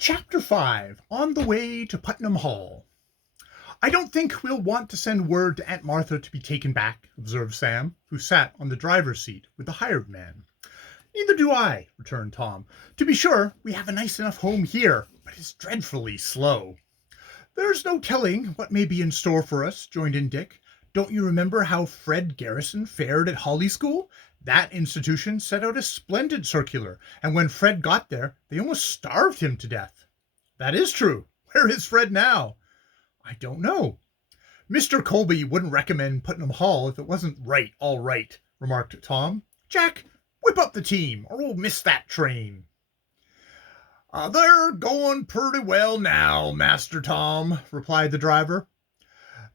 Chapter 5, On the Way to Putnam Hall. "I don't think we'll want to send word to Aunt Martha to be taken back," observed Sam, who sat on the driver's seat with the hired man. "Neither do I," returned Tom. "To be sure, we have a nice enough home here, but it's dreadfully slow." "There's no telling what may be in store for us," joined in Dick. "Don't you remember how Fred Garrison fared at Holly School? That institution set out a splendid circular, and when Fred got there, they almost starved him to death." "That is true. Where is Fred now?" "I don't know." "Mr. Colby wouldn't recommend Putnam Hall if it wasn't all right," remarked Tom. "Jack, whip up the team, or we'll miss that train." "They're going pretty well now, Master Tom," replied the driver.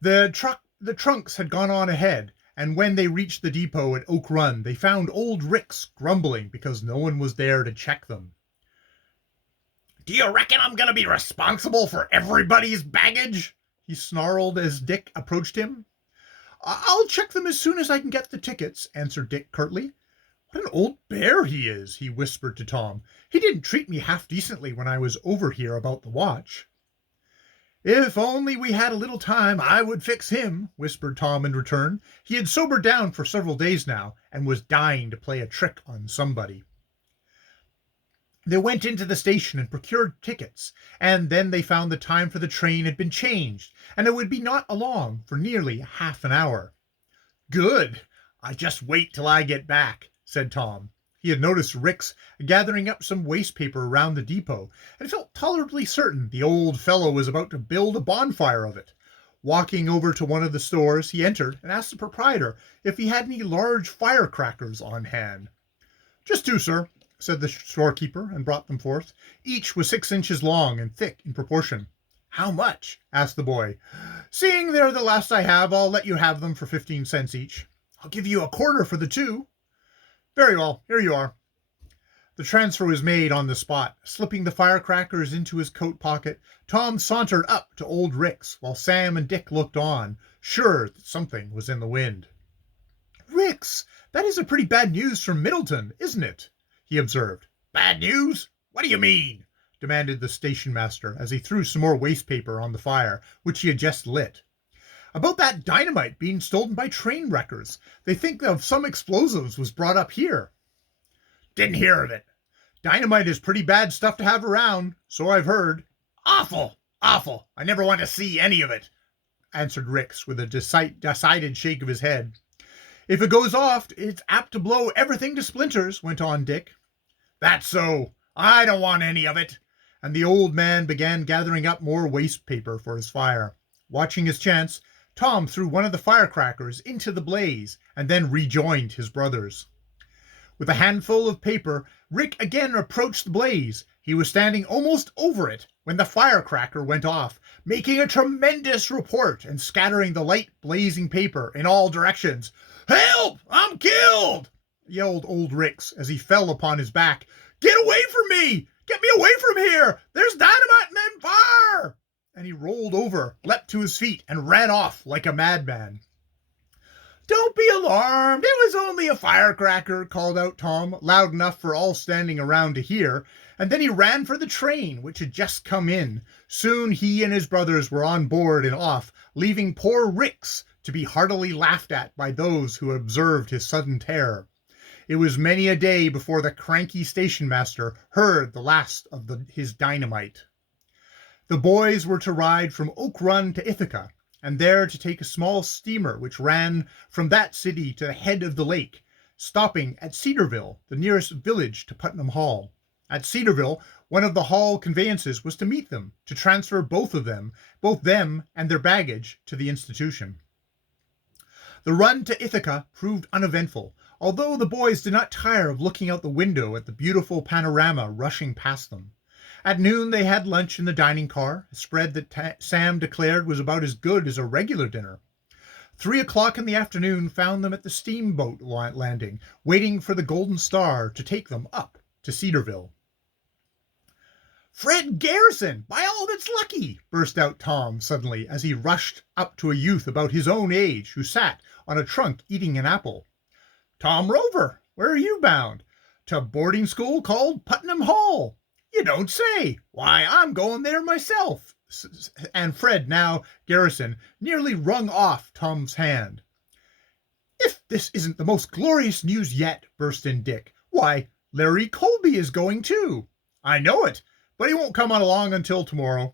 The trunks had gone on ahead, and when they reached the depot at Oak Run, they found old Rix grumbling because no one was there to check them. "Do you reckon I'm going to be responsible for everybody's baggage?" he snarled as Dick approached him. "I'll check them as soon as I can get the tickets," answered Dick curtly. "What an old bear he is," he whispered to Tom. "He didn't treat me half decently when I was over here about the watch." "If only we had a little time, I would fix him," whispered Tom in return. He had sobered down for several days now, and was dying to play a trick on somebody. They went into the station and procured tickets, and then they found the time for the train had been changed, and it would be not along for nearly half an hour. "Good! I just wait till I get back," said Tom. He had noticed Rix gathering up some waste paper around the depot, and felt tolerably certain the old fellow was about to build a bonfire of it. Walking over to one of the stores, he entered and asked the proprietor if he had any large firecrackers on hand. "Just two, sir," said the storekeeper, and brought them forth. Each was 6 inches long and thick in proportion. "How much?" asked the boy. "Seeing they're the last I have, I'll let you have them for 15 cents each." "I'll give you a quarter for the two." "Very well, here you are." The transfer was made on the spot. Slipping the firecrackers into his coat pocket, Tom sauntered up to old Rix, while Sam and Dick looked on, sure that something was in the wind. "Rix, that is a pretty bad news from Middleton, isn't it?" he observed. "Bad news? What do you mean?" demanded the station master, as he threw some more waste paper on the fire, which he had just lit. "About that dynamite being stolen by train wreckers. They think of some explosives was brought up here." "Didn't hear of it." "Dynamite is pretty bad stuff to have around, so I've heard." "Awful, awful. I never want to see any of it," answered Rix with a decided shake of his head. "If it goes off, it's apt to blow everything to splinters," went on Dick. "That's so. I don't want any of it." And the old man began gathering up more waste paper for his fire. Watching his chance, Tom threw one of the firecrackers into the blaze, and then rejoined his brothers. With a handful of paper, Rick again approached the blaze. He was standing almost over it when the firecracker went off, making a tremendous report and scattering the light blazing paper in all directions. "Help! I'm killed!" yelled old Rix as he fell upon his back. "Get away from me! Get me away from here! There's dynamite and fire!" And he rolled over, leapt to his feet, and ran off like a madman. "Don't be alarmed, it was only a firecracker," called out Tom, loud enough for all standing around to hear, and then he ran for the train, which had just come in. Soon he and his brothers were on board and off, leaving poor Rix to be heartily laughed at by those who observed his sudden terror. It was many a day before the cranky station master heard the last of his dynamite. The boys were to ride from Oak Run to Ithaca, and there to take a small steamer which ran from that city to the head of the lake, stopping at Cedarville, the nearest village to Putnam Hall. At Cedarville, one of the Hall conveyances was to meet them, to transfer both them and their baggage to the institution. The run to Ithaca proved uneventful, although the boys did not tire of looking out the window at the beautiful panorama rushing past them. At noon they had lunch in the dining car, a spread that Sam declared was about as good as a regular dinner. 3 o'clock in the afternoon found them at the steamboat landing, waiting for the Golden Star to take them up to Cedarville. "Fred Garrison, by all that's lucky!" burst out Tom suddenly as he rushed up to a youth about his own age who sat on a trunk eating an apple. "Tom Rover, where are you bound?" "To boarding school called Putnam Hall." You don't say! Why, I'm going there myself. And Fred, now Garrison, nearly wrung off Tom's hand. If this isn't the most glorious news yet, burst in Dick. Why, Larry Colby is going too. I know it, but he won't come on along until tomorrow.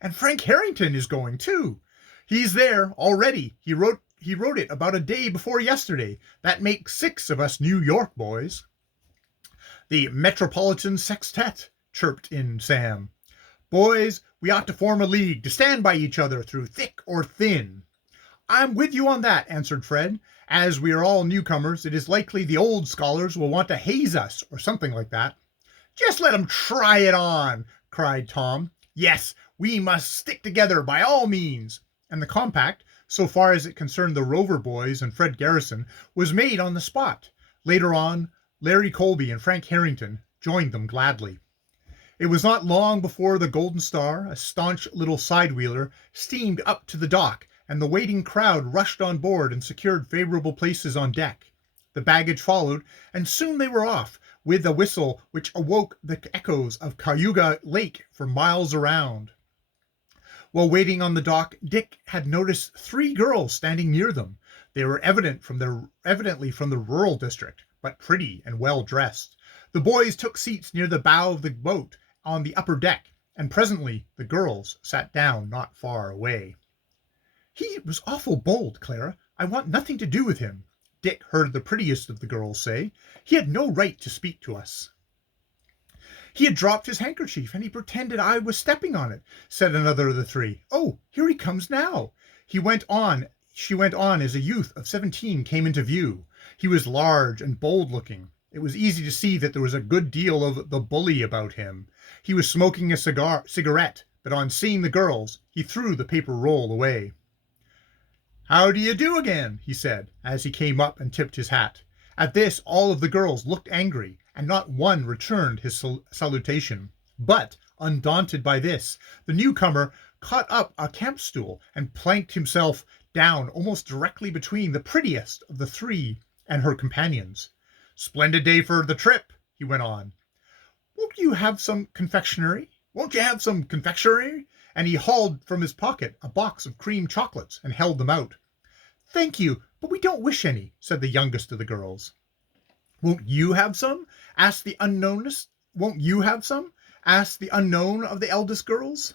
And Frank Harrington is going too. He's there already. He wrote it about a day before yesterday. That makes 6 of us New York boys. The Metropolitan Sextet, chirped in Sam. Boys, we ought to form a league to stand by each other through thick or thin. I'm with you on that, answered Fred. As we are all newcomers, it is likely the old scholars will want to haze us or something like that. Just let 'em try it on, cried Tom. Yes, we must stick together by all means. And the compact, so far as it concerned the Rover boys and Fred Garrison, was made on the spot. Later on, Larry Colby and Frank Harrington joined them gladly. It was not long before the Golden Star, a staunch little side-wheeler, steamed up to the dock, and the waiting crowd rushed on board and secured favorable places on deck. The baggage followed, and soon they were off, with a whistle which awoke the echoes of Cayuga Lake for miles around. While waiting on the dock, Dick had noticed 3 girls standing near them. They were evidently from the rural district, but pretty and well dressed. The boys took seats near the bow of the boat on the upper deck, and presently the girls sat down not far away. He was awful bold, Clara. I want nothing to do with him, Dick heard the prettiest of the girls say. He had no right to speak to us. He had dropped his handkerchief, and he pretended I was stepping on it, said another of the 3. Oh, here he comes now. She went on as a youth of 17 came into view. He was large and bold-looking. It was easy to see that there was a good deal of the bully about him. He was smoking a cigarette, but on seeing the girls, he threw the paper roll away. How do you do again, he said, as he came up and tipped his hat. At this, all of the girls looked angry, and not one returned his salutation. But, undaunted by this, the newcomer caught up a camp stool and planked himself down almost directly between the prettiest of the 3 and her companions. Splendid day for the trip, he went on. Won't you have some confectionery? And he hauled from his pocket a box of cream chocolates and held them out. Thank you, but we don't wish any, said the youngest of the girls. Won't you have some? Asked the unknown of the eldest girls.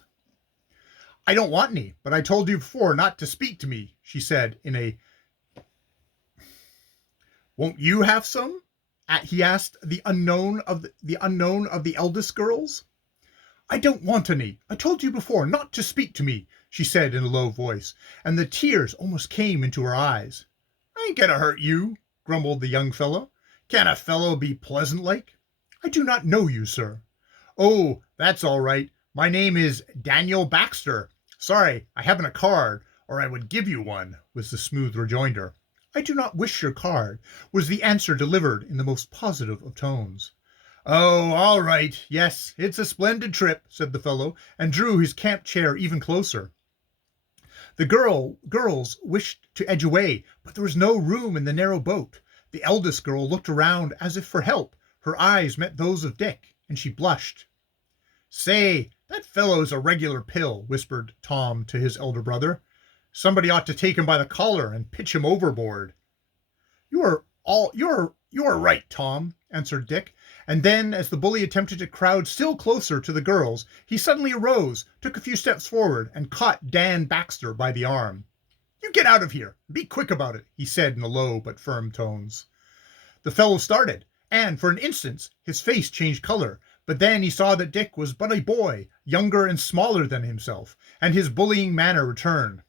I don't want any, but I told you before not to speak to me, she said in a... Won't you have some? He asked the unknown of the eldest girls. I don't want any. I told you before not to speak to me, she said in a low voice, and the tears almost came into her eyes. I ain't gonna hurt you, grumbled the young fellow. Can a fellow be pleasant like? I do not know you, sir. Oh, that's all right. My name is Daniel Baxter. Sorry, I haven't a card, or I would give you one, was the smooth rejoinder. I do not wish your card, was the answer delivered in the most positive of tones. Oh, all right. Yes, it's a splendid trip, said the fellow, and drew his camp chair even closer. The girls wished to edge away, but there was no room in the narrow boat. The eldest girl looked around as if for help. Her eyes met those of Dick, and she blushed. Say, that fellow's a regular pill, whispered Tom to his elder brother. Somebody ought to take him by the collar and pitch him overboard. You're right, Tom, answered Dick, and then, as the bully attempted to crowd still closer to the girls, he suddenly arose, took a few steps forward, and caught Dan Baxter by the arm. You get out of here. Be quick about it, he said in low but firm tones. The fellow started, and for an instant his face changed color, but then he saw that Dick was but a boy, younger and smaller than himself, and his bullying manner returned.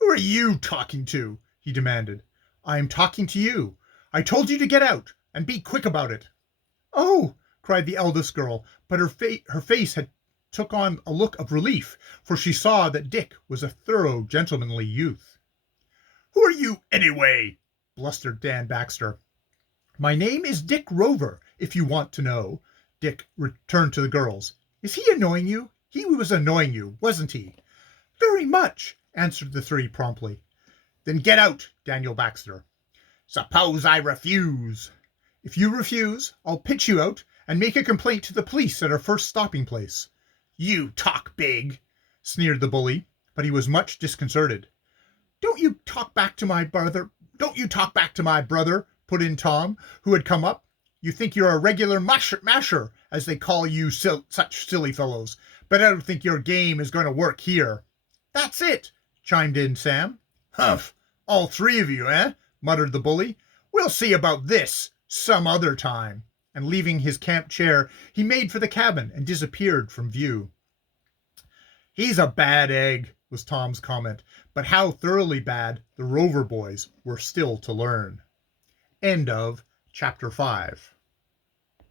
Who are you talking to? He demanded. I am talking to you. I told you to get out, and be quick about it. Oh, cried the eldest girl, but her face had took on a look of relief, for she saw that Dick was a thorough gentlemanly youth. Who are you, anyway? Blustered Dan Baxter. My name is Dick Rover, if you want to know. Dick returned to the girls. Is he annoying you? He was annoying you, wasn't he? Very much, answered the 3 promptly. Then get out, Daniel Baxter. Suppose I refuse? If you refuse, I'll pitch you out, and make a complaint to the police at our first stopping place." "You talk big," sneered the bully, but he was much disconcerted. "Don't you talk back to my brother," put in Tom, who had come up. "You think you're a regular masher, as they call you such silly fellows, but I don't think your game is going to work here." "That's it," chimed in Sam. "Humph, all three of you, eh?" muttered the bully. "We'll see about this some other time." And leaving his camp chair, he made for the cabin and disappeared from view. "He's a bad egg," was Tom's comment, but how thoroughly bad the Rover boys were still to learn. End of chapter 5.